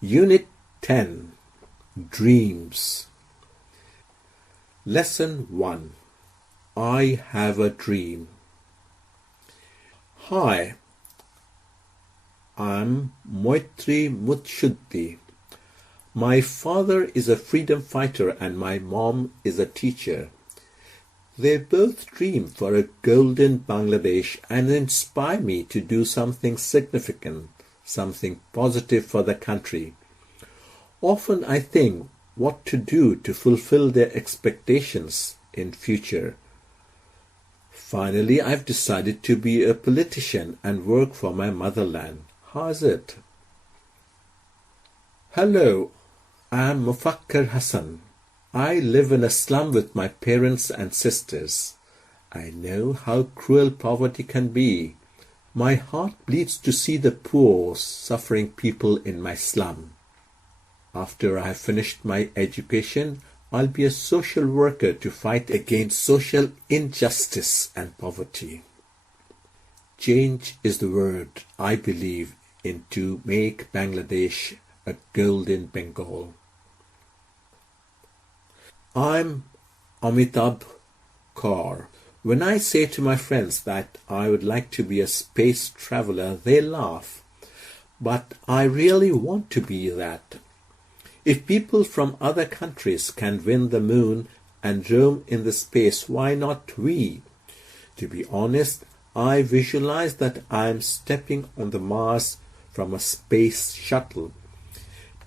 Unit 10. Dreams. Lesson 1. I have a dream. Hi, I'm Moitri Mutshuddhi. My father is a freedom fighter and my mom is a teacher. They both dream for a golden Bangladesh and inspire me to do something significant, something positive for the country. Often I think what to do to fulfill their expectations in future. Finally, I've decided to be a politician and work for my motherland. How's it? Hello, I'm Mufakkar Hassan. I live in a slum with my parents and sisters. I know how cruel poverty can be. My heart bleeds to see the poor, suffering people in my slum. After I have finished my education, I'll be a social worker to fight against social injustice and poverty. Change is the word I believe in to make Bangladesh a golden Bengal. I'm Amitabh Kaur. When I say to my friends that I would like to be a space traveler, they laugh. But I really want to be that. If people from other countries can win the moon and roam in the space, why not we? To be honest, I visualize that I'm stepping on the Mars from a space shuttle.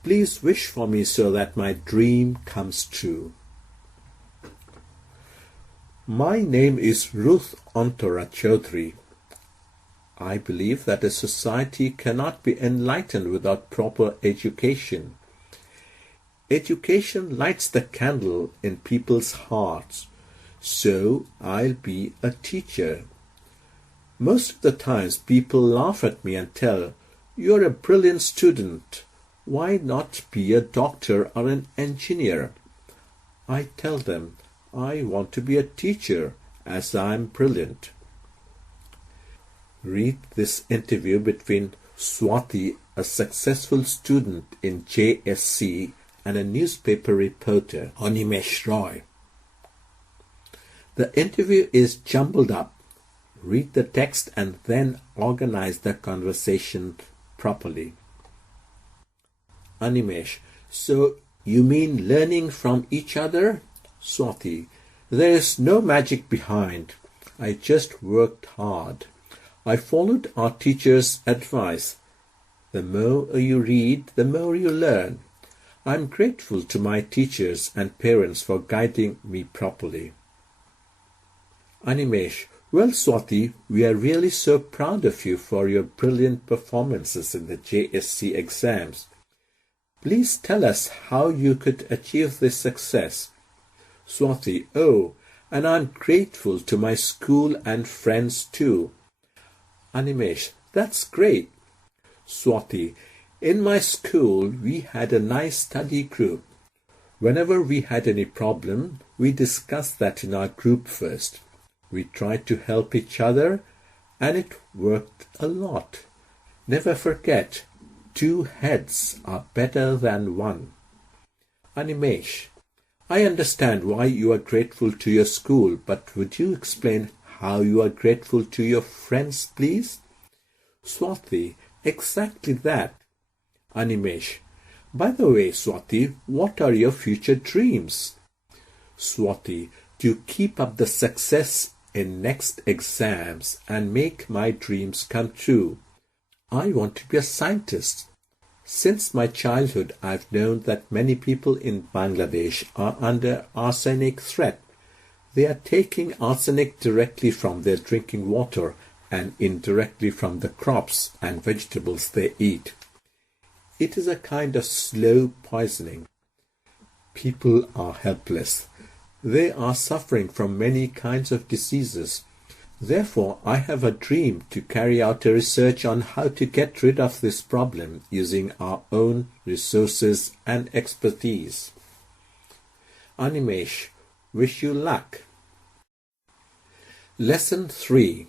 Please wish for me so that my dream comes true. My name is Ruth Antara Chaudhry. I believe that a society cannot be enlightened without proper education. Education lights the candle in people's hearts, so I'll be a teacher. Most of the times people laugh at me and tell, "You're a brilliant student. Why not be a doctor or an engineer?" I tell them, I want to be a teacher as I'm brilliant. Read this interview between Swati, a successful student in JSC, and a newspaper reporter, Amin Rahman. The interview is jumbled up. Read the text and then organize the conversation properly. Animesh: So you mean learning from each other? Swati: There is no magic behind. I just worked hard. I followed our teacher's advice. The more you read, the more you learn. I'm grateful to my teachers and parents for guiding me properly. Animesh: Well, Swati, we are really so proud of you for your brilliant performances in the JSC exams. Please tell us how you could achieve this success. Swati: Oh, and I'm grateful to my school and friends too. Animesh: That's great. Swati: In my school, we had a nice study group. Whenever we had any problem, we discussed that in our group first. We tried to help each other, and it worked a lot. Never forget, 2 heads are better than 1. Animesh: I understand why you are grateful to your school, but would you explain how you are grateful to your friends, please? Swati: Exactly that. Animesh: By the way, Swati, what are your future dreams? Swati: To keep up the success in next exams and make my dreams come true. I want to be a scientist. Since my childhood, I've known that many people in Bangladesh are under arsenic threat. They are taking arsenic directly from their drinking water and indirectly from the crops and vegetables they eat. It is a kind of slow poisoning. People are helpless. They are suffering from many kinds of diseases. Therefore, I have a dream to carry out a research on how to get rid of this problem using our own resources and expertise. Animesh: Wish you luck. Lesson 3.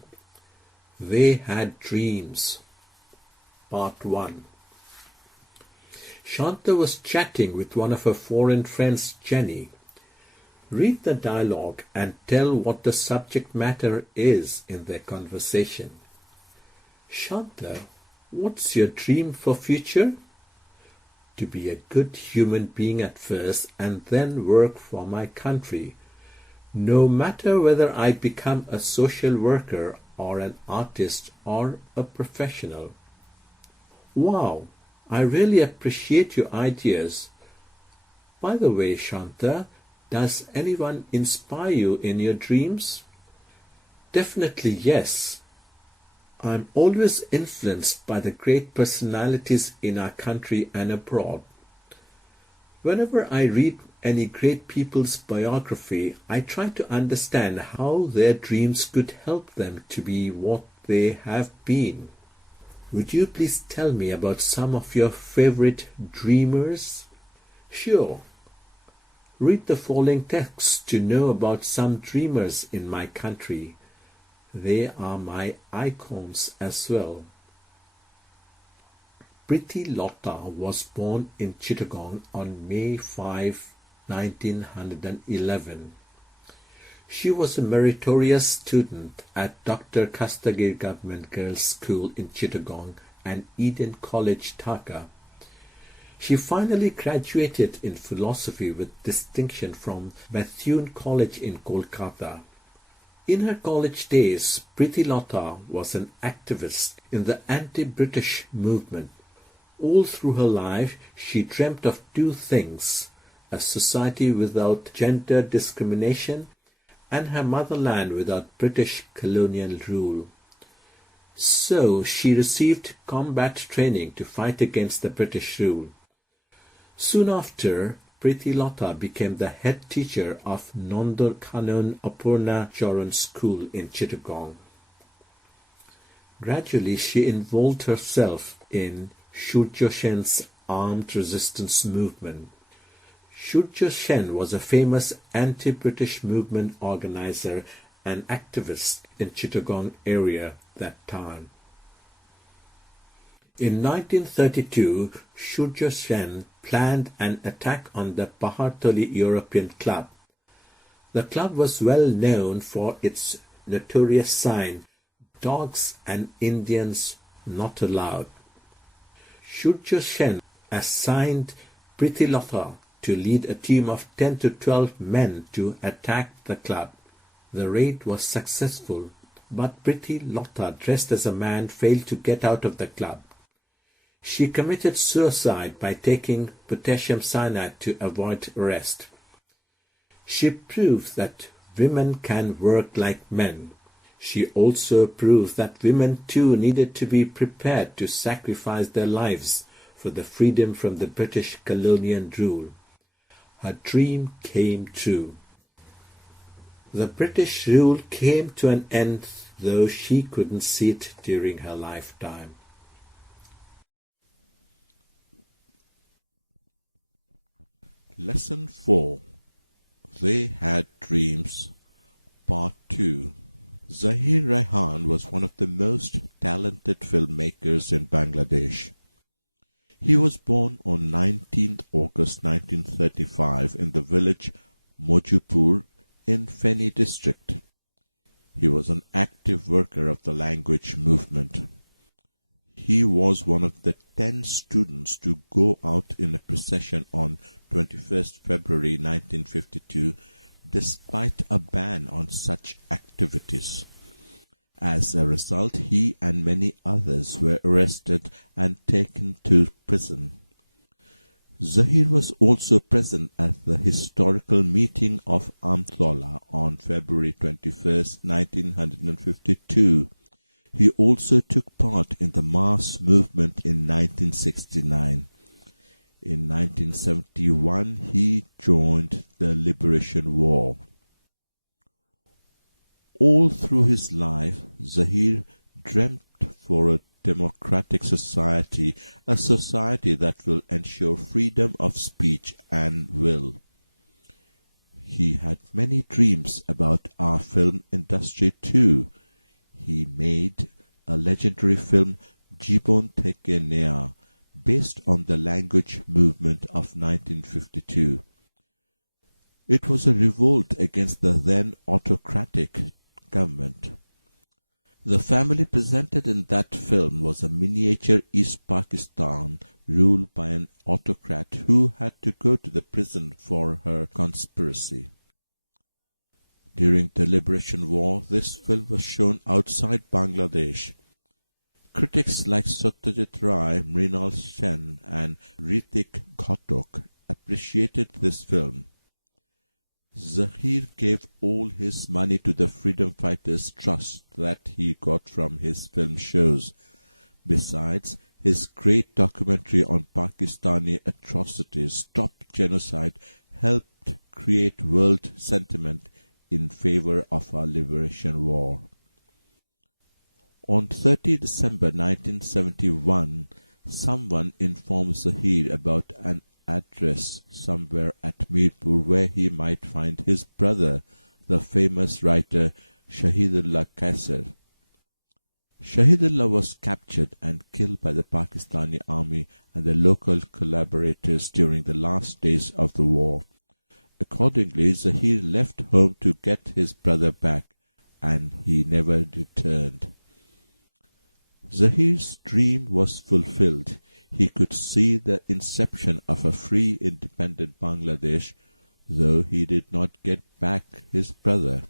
They had dreams. Part 1. Shanta was chatting with one of her foreign friends, Jenny. Read the dialogue and tell what the subject matter is in their conversation. Shanta, what's your dream for future? To be a good human being at first and then work for my country, no matter whether I become a social worker or an artist or a professional. Wow, I really appreciate your ideas. By the way, Shanta, does anyone inspire you in your dreams? Definitely yes. I'm always influenced by the great personalities in our country and abroad. Whenever I read any great people's biography, I try to understand how their dreams could help them to be what they have been. Would you please tell me about some of your favorite dreamers? Sure. Read the following text to know about some dreamers in my country. They are my icons as well. Priti Lotta was born in Chittagong on May 5, 1911. She was a meritorious student at Dr. Kastagir Government Girls' School in Chittagong and Eden College, Dhaka. She finally graduated in philosophy with distinction from Bethune College in Kolkata. In her college days, Priti Lotta was an activist in the anti-British movement. All through her life, she dreamt of two things: a society without gender discrimination and her motherland without British colonial rule. So she received combat training to fight against the British rule. Soon after, Priti Lotta became the head teacher of Nandor Khanon Apurna Charan School in Chittagong. Gradually, she involved herself in Surya Sen's armed resistance movement. Surya Sen was a famous anti-British movement organizer and activist in Chittagong area that time. In 1932, Surya Sen planned an attack on the Pahartali European Club. The club was well known for its notorious sign, "Dogs and Indians not allowed." Surya Sen assigned Priti Lotta to lead a team of 10 to 12 men to attack the club. The raid was successful, but Priti Lotta, dressed as a man, failed to get out of the club. She committed suicide by taking potassium cyanide to avoid arrest. She proved that women can work like men. She also proved that women too needed to be prepared to sacrifice their lives for the freedom from the British colonial rule. Her dream came true. The British rule came to an end, though she couldn't see it during her lifetime. Lesson 4. They Had Dreams, Part 2. Zahir Raihan was one of the most talented filmmakers in Bangladesh. He was born on 19th August 1935 in the village Mojupur in Feni district. He was an active worker of the language movement. He was one of the 10 students to go out in a procession on 21st February 1952, despite a ban on such activities. As a result, he and many others were arrested and taken to prison. Zahir was also present at the historical meeting of Amthola on February 21st, 1952. He also took part in the mass movement in 1969. In 1971, he joined the Liberation War. All through his life, Zahir dreamt for a democratic society, a society that will ensure freedom of speech and will. He had many dreams about our film industry too. He made a legendary film, Jibon Theke Neya, based on the language movement of 1952. It was a revolt against the then autocratic government. The family presented in that film was a miniature East Pakistan ruled by an autocrat who had to go to the prison for her conspiracy. During the Liberation War, this film was shown outside Bangladesh. Critics like Satyajit Ray, Mrinal Sen and Ritik Ghatak appreciated this film. Zahir gave all his money to the Freedom Fighters Trust that he got from his film shows. Besides, his great documentary on Pakistani atrocities, Stop Genocide, helped create world sentiment in favor of our liberation war. On 30 December 1971, someone informed Zahir about an address somewhere at Mirpur where he might find his brother, the famous writer Shahidullah Kaisar. Shahidullah was captured and killed by the Pakistani army and the local collaborators during the last days of the war. Accordingly, Zahir left home to get his brother back, and he never returned. Zahir's dream was fulfilled. He could see the inception of a free, independent Bangladesh, though he did not get back his brother.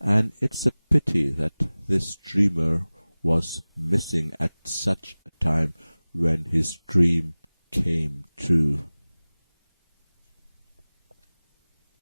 And it's a pity that this dreamer was missing at such a time when his dream came true.